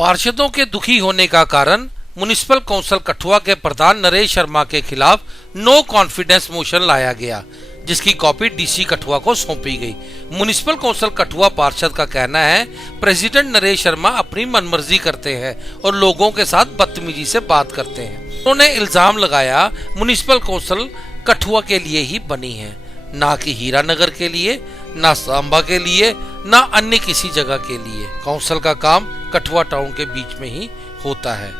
पार्षदों के दुखी होने का कारण म्युनिसिपल काउंसिल कठुआ के प्रधान नरेश शर्मा के खिलाफ नो कॉन्फिडेंस मोशन लाया गया, जिसकी कॉपी डीसी कठुआ को सौंपी गई। म्युनिसिपल काउंसिल कठुआ पार्षद का कहना है, प्रेसिडेंट नरेश शर्मा अपनी मनमर्जी करते हैं और लोगों के साथ बदतमीजी से बात करते हैं। उन्होंने इल्जाम लगाया म्युनिसिपल काउंसिल कठुआ के लिए ही बनी है, ना कि हीरानगर के लिए, ना सांबा के लिए, ना अन्य किसी जगह के लिए। काउंसिल का काम कठुआ टाउन के बीच में ही होता है।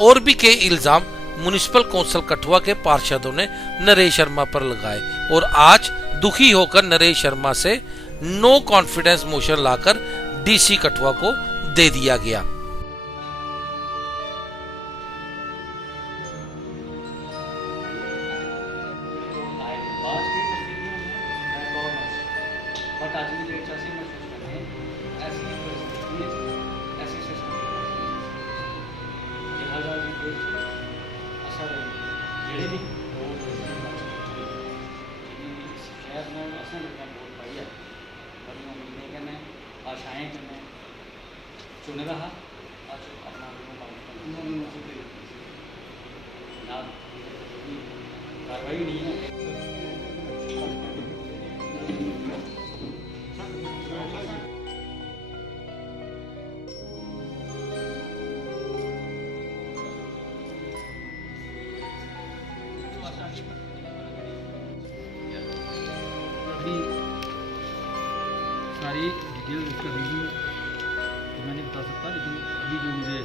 और भी कई इल्जाम म्युनिसिपल काउंसिल कठुआ के पार्षदों ने नरेश शर्मा पर लगाए और आज दुखी होकर नरेश शर्मा से नो कॉन्फिडेंस मोशन लाकर डीसी कठुआ को दे दिया गया। बट आज की डेट ऐसी महसूस करते हैं, ऐसी परिस्थिति है, ऐसे सिस्टम लिहाजा असर जेड़े भी लोग शहर में असें लोगों बहुत बढ़िया बड़िया उम्मीदें करने आशाएँ करने चुन रहा आज अपना कार्रवाई नहीं है। अभी सारी डिटेल इसका रिव्यू तो मैं नहीं बता सकता, लेकिन अभी जो मुझे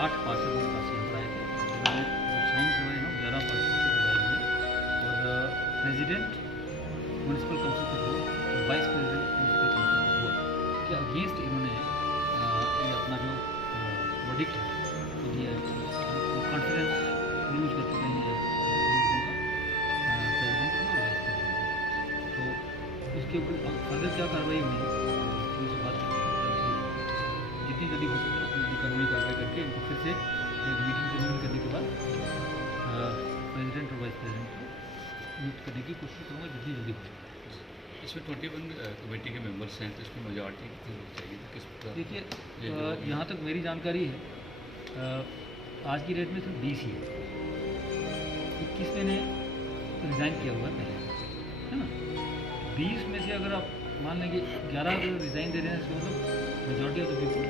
8 पार्षद मेरे पास यहाँ पर आए थे, जिन्होंने साइन करवाए हैं 11 पार्षद के करवाए हुए और प्रेसिडेंट म्यूनसिपल काउंसिल के board, vice president municipal council के बोर्ड के अगेंस्ट इन्होंने ये अपना जो वर्डिक्ट है वो दिया है, कॉन्फिडेंस लूज कर चुके हैं उसके ऊपर फर्दर क्या कार्रवाई हुई है उनसे बात जितनी जल्दी हो सकता है उतनी कानूनी कार्रवाई करके इनको फिर से एक मीटिंग कन्वीन करने के बाद प्रेसिडेंट और वाइस प्रेसिडेंट को नियुक्त करने की कोशिश करूँगा जितनी जल्दी हो सकता है। इसमें 21 कमेटी के मेंबर्स हैं, तो इसमें मेजॉरिटी कितनी होनी चाहिए? तो किस प्रकार? देखिए यहाँ तक मेरी जानकारी है आज की डेट में सिर्फ 20 ही है, 21 ने रिज़ाइन किया हुआ है पहले, है ना। 20 में से अगर आप मान लेंगे 11 अगर रिज़ाइन दे रहे हैं, इसका मतलब majority of the people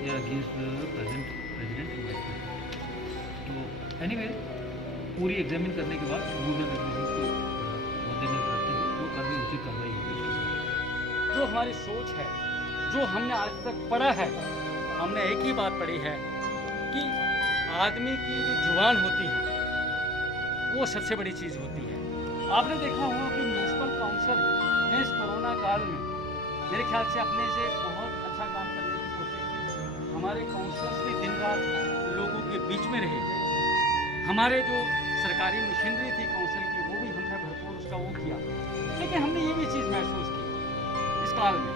they are against the present president और वाइस प्रेसिडेंट। तो एनीवे पूरी एग्जामिन करने के बाद रूल्स एंड रेगुलेशंस को मद्देनजर रखते हुए वो कार्रवाई उचित कार्रवाई होगी। जो हमारी सोच है, जो हमने आज तक पढ़ा है, हमने एक ही बात पढ़ी है कि आदमी की जो जुबान होती है वो सबसे बड़ी चीज़ होती है। आपने देखा होगा कि म्यूनसिपल काउंसिल ने इस कोरोना काल में मेरे ख्याल से अपने से बहुत अच्छा काम करने की कोशिश की। हमारे काउंसिलर्स भी दिन रात लोगों के बीच में रहे। हमारे जो सरकारी मशीनरी थी काउंसिल की वो भी हमने भरपूर उसका वो किया। लेकिन हमने ये भी चीज़ महसूस की इस काल में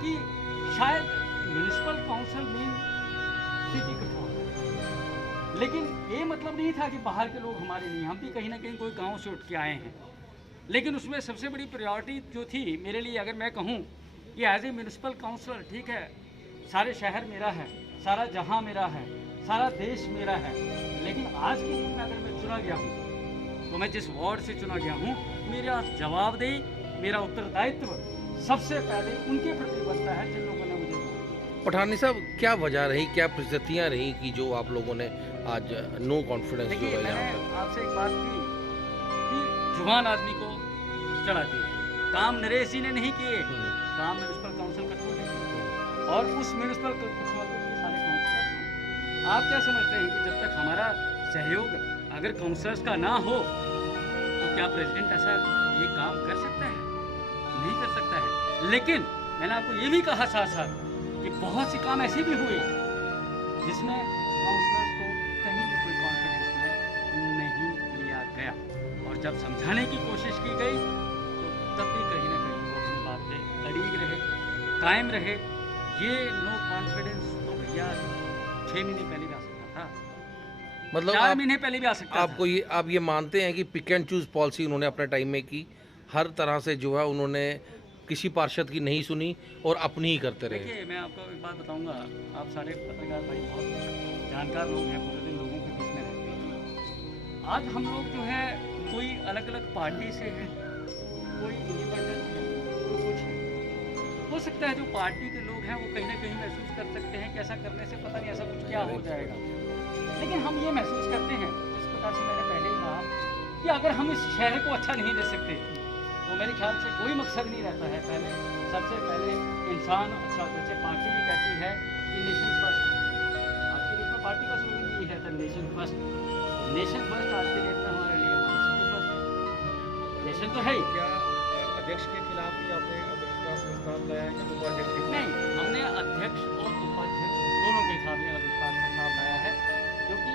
कि शायद municipal council main city Kathua, लेकिन ये मतलब नहीं था कि बाहर के लोग हमारे नहीं, हम भी कहीं ना कहीं कोई गांव से उठ के आए हैं। लेकिन उसमें सबसे बड़ी प्रायोरिटी जो थी मेरे लिए, अगर मैं कहूँ कि एज ए म्यूनसिपल काउंसलर, ठीक है सारे शहर मेरा है, सारा जहां मेरा है, सारा देश मेरा है, लेकिन आज के दिन में अगर मैं चुना गया हूँ तो मैं जिस वार्ड से चुना गया हूँ, मेरा जवाबदेही, मेरा उत्तरदायित्व सबसे पहले उनके प्रति बनता है जिन लोगों ने मुझे वोट दिया। पठानी साहब, क्या वजह रही, क्या परिस्थितियाँ रही कि जो आप लोगों ने आज नो कॉन्फिडेंस जो देखिए, है यहाँ मैंने पर? आपसे एक बात की कि जुबान आदमी को चढ़ाती है। काम नरेश जी ने नहीं किए, काम म्यूनसिपल काउंसिल कठुआ ने किए और उस म्यूनसिपल कठुआ के सारे काउंसलर्स हैं। आप क्या समझते हैं कि जब तक हमारा सहयोग अगर काउंसलर्स का ना हो तो क्या प्रेसिडेंट ऐसा ये काम कर सकता है? नहीं कर सकता है। लेकिन मैंने आपको ये भी कहा साथ साथ कि बहुत से काम ऐसे भी हुए जिसमें काउंसलर्स को कहीं भी कोई कॉन्फिडेंस में नहीं लिया गया और जब समझाने की कोशिश की गई तो तब भी कहीं ना कहीं वो अपनी बात पे अड़िग रहे, कायम रहे। ये नो कॉन्फिडेंस तो भैया 6 महीने पहले भी आ सकता था, मतलब 4 महीने पहले भी आ सकता था। आप ये मानते हैं कि पिक एंड चूज पॉलिसी उन्होंने अपने टाइम में की, हर तरह से जो है उन्होंने किसी पार्षद की नहीं सुनी और अपनी ही करते रहे? देखिए, मैं आपको एक बात बताऊंगा। आप सारे पत्रकार भाई बहुत जानकार लोग हैं, पूरे दिन लोगों के बीच में रहते हैं। आज हम लोग जो है कोई अलग अलग पार्टी से हैं, कोई इंडिपेंडेंट है, कोई कुछ है। हो सकता है जो पार्टी के लोग हैं वो कहीं ना कहीं महसूस कर सकते हैं कि ऐसा करने से पता नहीं ऐसा कुछ क्या हो जाएगा, लेकिन हम ये महसूस करते हैं, जिस प्रकार से मैंने पहले ही कहा कि अगर हम इस शहर को अच्छा नहीं दे सकते तो मेरे ख्याल से कोई मकसद नहीं रहता है। पहले सबसे पहले इंसान अच्छा, जैसे पार्टी भी कहती है कि नेशन फर्स्ट, आज की डेट में पार्टी का स्लोगन यही है, नेशन फर्स्ट। नेशन फर्स्ट आज की डेट में हमारे लिए हमारी फर्स्ट नेशन तो है ही। क्या अध्यक्ष के खिलाफ ही आपने अविश्वास प्रस्ताव लाया है कि उपाध्यक्ष के खिलाफ? नहीं, हमने अध्यक्ष और उपाध्यक्ष दोनों के खिलाफ ये अविश्वास प्रस्ताव लाया है, क्योंकि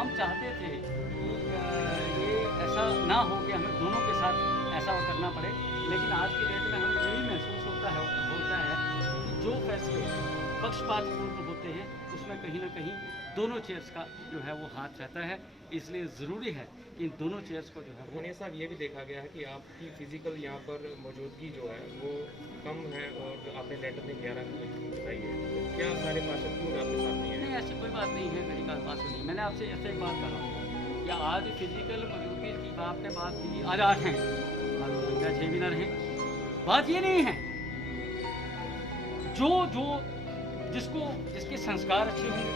हम चाहते थे कि ये ऐसा ना हो कि हमें दोनों के साथ ऐसा करना पड़े। लेकिन आज की डेट में हमें यही महसूस होता है कि जो फैसले पक्षपातपूर्ण होते हैं उसमें कहीं ना कहीं दोनों चेयर्स का जो है वो हाथ रहता है। इसलिए ज़रूरी है कि इन दोनों चेयर्स को जो है वो मुनिया साहब, ये भी देखा गया है कि आपकी फिजिकल यहाँ पर मौजूदगी जो है वो कम है और आपने लेटर में 11 बताई है, तो क्या सारे पार्षद क्यों आपके साथ नहीं है? नहीं, ऐसी कोई बात नहीं है। मेरी बात सुनिए, मैंने आपसे ऐसे एक बात कहा कि आज फिजिकल मौजूदगी की आपने बात की, आज 8 हैं, आज हो सकता है 6 भी ना रहें। बात ये नहीं है, जो जिसके संस्कार अच्छे होंगे,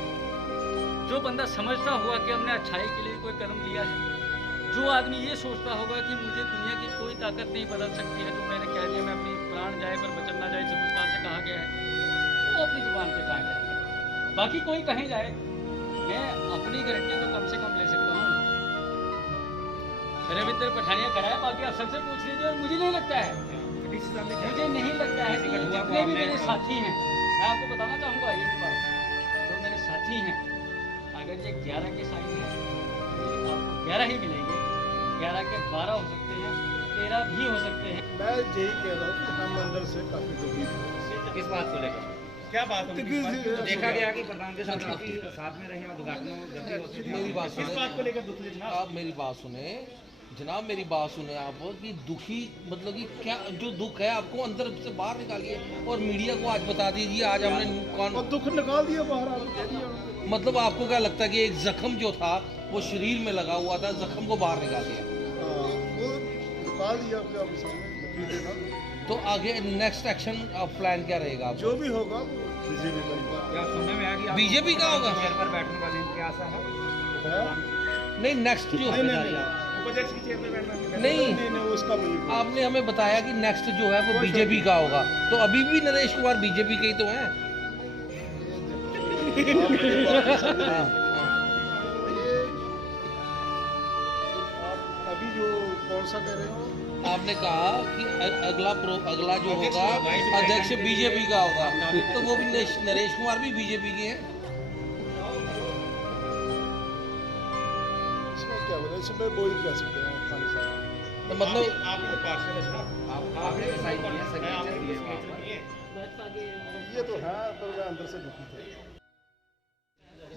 जो बंदा समझता हुआ कि हमने अच्छाई के लिए कोई कदम लिया है, जो आदमी ये सोचता होगा कि मुझे दुनिया की कोई ताकत नहीं बदल सकती है, जो मैंने कह दिया मैं अपनी प्राण जाए पर वचन ना जाए, जिस प्रकार से कहा गया है, वो अपनी जुबान पे कायम रहेगा। बाकी कोई कहीं जाए, मैं अपनी गारंटी तो कम से कम ले सकता हूँ। रविंद्र पठानिया खड़ा है, बाकी अफसर से पूछ लीजिए। मुझे नहीं लगता है कि जितने भी मेरे साथी हैं, मैं आपको बताना चाहूँगा ये बात, जो मेरे साथी हैं, अगर ये 11 के साइन हैं तो आपको 11 ही मिलेंगे, 11 के 12 हो सकते हैं, 13 भी हो सकते हैं। मैं यही कह रहा हूँ कि हम अंदर से काफी दुखी हैं। किस बात को लेकर? क्या बात होगी? देखा गया कि प्रधान के साथ काफी साथ में रहे, उद्घाटन जब भी होते थे। मेरी बात किस सुने, बात को लेकर दुखी है जनाब? आप मेरी बात सुने जनाब, मेरी बात सुने आप कि दुखी मतलब कि क्या जो दुख है आपको अंदर से बाहर निकालिए और मीडिया को आज बता दीजिए। आज हमने कौन और दुख निकाल दिया बाहर, आप कह दिया। मतलब आपको क्या लगता है कि एक जख्म जो था वो शरीर में लगा हुआ था, जख्म को बाहर निकाल दिया? वो निकाल दिया आपके सामने, दुखी देना। तो आगे नेक्स्ट एक्शन प्लान क्या रहेगा आपका? जो भी होगा वो बीजेपी का क्या सुनने में आया कि आप बीजेपी का होगा? चेयर पर बैठने वाले की आशा है? है। नहीं, नेक्स्ट जो नहीं, उपाध्यक्ष की चेयर पर बैठना नहीं, उसका मुझे आपने हमें बताया कि नेक्स्ट जो है वो बीजेपी का होगा, तो अभी भी नरेश कुमार बीजेपी के ही तो हैं। हाँ, आप अभी जो कौन सा कह रहे हो? आपने कहा कि अगला जो होगा अध्यक्ष बीजेपी का होगा, तो वो भी नरेश कुमार भी बीजेपी के हैं। इसमें क्या बोले, इसमें वो ही कह सकते हैं खाली साहब। तो मतलब आप तो पार्षद है जनाब, आपने साइन किया, सिग्नेचर दिए वहाँ पर। ये तो है, पर मैं अंदर से दुखी था।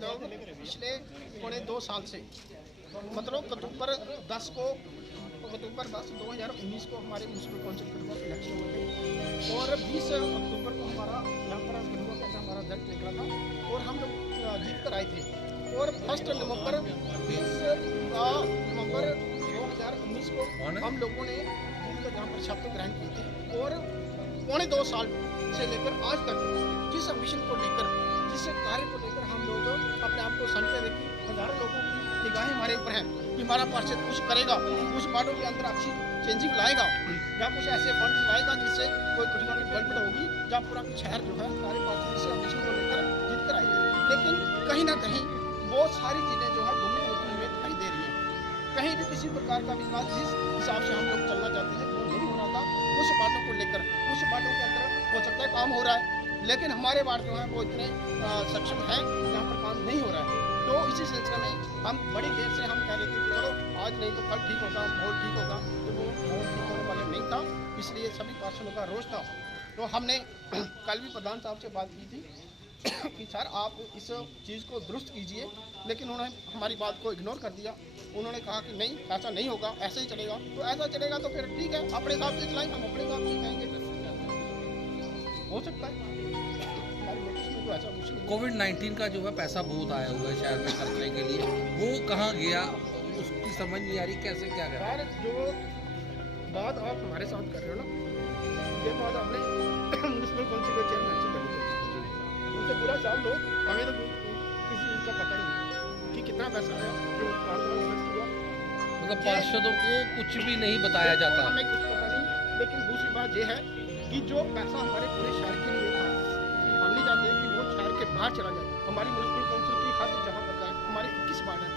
लोग पिछले पौने 2 साल से मतलब अक्टूबर 10 2019 को हमारे म्यूनसिपल काउंसिल कठुआ के इलेक्शन हुए थे और 20 अक्टूबर को हमारा यहाँ पर कठुआ के अंदर हमारा अध्यक्ष निकला था और हम लोग जीत कर आए थे। और 1 नवंबर 2019 को हम लोगों ने जीत कर यहाँ पर शपथ ग्रहण की थी और पौने 2 साल से लेकर आज तक जिस मिशन को लेकर, जिस कार्य को लेकर हम लोग अपने आप को संजय देखिए, हजारों लोगों की निगाहें हमारे ऊपर हैं कि हमारा पार्षद कुछ करेगा, कुछ वार्डों के अंदर अच्छी चेंजिंग लाएगा या कुछ ऐसे फंड लाएगा जिससे कोई कठुआ की डेवलपमेंट होगी, जहाँ पूरा शहर जो है सारे पार्षद से मिशन को लेकर जीत कर आएंगे। लेकिन कहीं ना कहीं बहुत सारी चीज़ें जो है घूमने होती हुई दिखाई दे रही हैं। कहीं भी किसी प्रकार का विकास जिस हिसाब से हम लोग चलना चाहते हैं वो नहीं हो रहा था। कुछ वार्डों को लेकर, कुछ वार्डों के अंदर हो सकता है काम हो रहा है, लेकिन हमारे वार्ड जो है वो इतने सक्षम हैं जहाँ पर काम नहीं हो रहा है। तो इसी सिलसिले में हम बड़ी देर से हम कह रहे थे कि चलो आज नहीं तो कल ठीक होगा, माहौल ठीक होगा, तो वो माहौल ठीक होने वाला नहीं था, इसलिए सभी पार्षदों का रोष था। तो हमने कल भी प्रधान साहब से बात की थी कि सर आप इस चीज़ को दुरुस्त कीजिए, लेकिन उन्होंने हमारी बात को इग्नोर कर दिया। उन्होंने कहा कि नहीं ऐसा नहीं होगा, ऐसे ही चलेगा। तो ऐसा चलेगा तो फिर ठीक है, अपने हिसाब से चलाएंगे, हम अपने हिसाब से कहेंगे। हो सकता है, हमारी नोटिस में तो ऐसा कुछ नहीं। कोविड-19 का जो है पैसा बहुत आया हुआ है शहर में खर्चने के लिए, वो कहाँ गया उसकी समझ नहीं आ रही, कैसे क्या करें। यार जो बात आप हमारे साथ कर रहे हो ना, ये बात आपने म्युनिसिपल काउंसिल के चेयरमैन से करनी चाहिए। उनसे पूरा साहब लोग, हमें तो किसी चीज़ का पता नहीं कि कितना पैसा आया, जो प्लान का इन्वेस्ट हुआ, मतलब पार्षदों को कुछ भी नहीं बताया जाता। हमें कुछ पता नहीं। लेकिन दूसरी बात ये है कि जो पैसा हमारे पूरे शहर के लिए था, हम नहीं चाहते कि वो शहर के बाहर चला जाए। हमारी म्युनिसिपल काउंसिल की हद जहाँ तक है, हमारे 21 वार्ड है,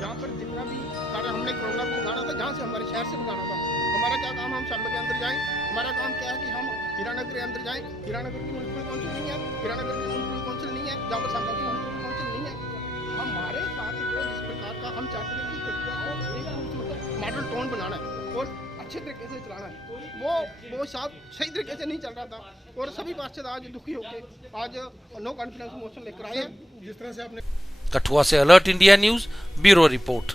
जहाँ पर जितना भी कार्य हमने कोरोना को भगाना था, जहाँ से हमारे शहर से भगाना था, हमारा क्या काम, हम शामली के अंदर जाएं। हमारा काम क्या है कि हम हीरानगर के अंदर जाएं। हीरानगर की म्युनिसिपल काउंसिल नहीं है, हीरानगर की म्युनिसिपल काउंसिल नहीं है, जहाँ पर शामली की म्युनिसिपल काउंसिल नहीं है। हमारे साथ जो जिस प्रकार का हम चाहते हैं कि कठुआ को एक मॉडल टाउन बनाना है और अच्छे तरीके से चलाना है, वो साहब सही तरीके से नहीं चल रहा था और सभी पार्षद आज दुखी होकर आज नो कॉन्फिडेंस मोशन लेकर आए हैं। जिस तरह से आपने कठुआ से alert India news bureau report.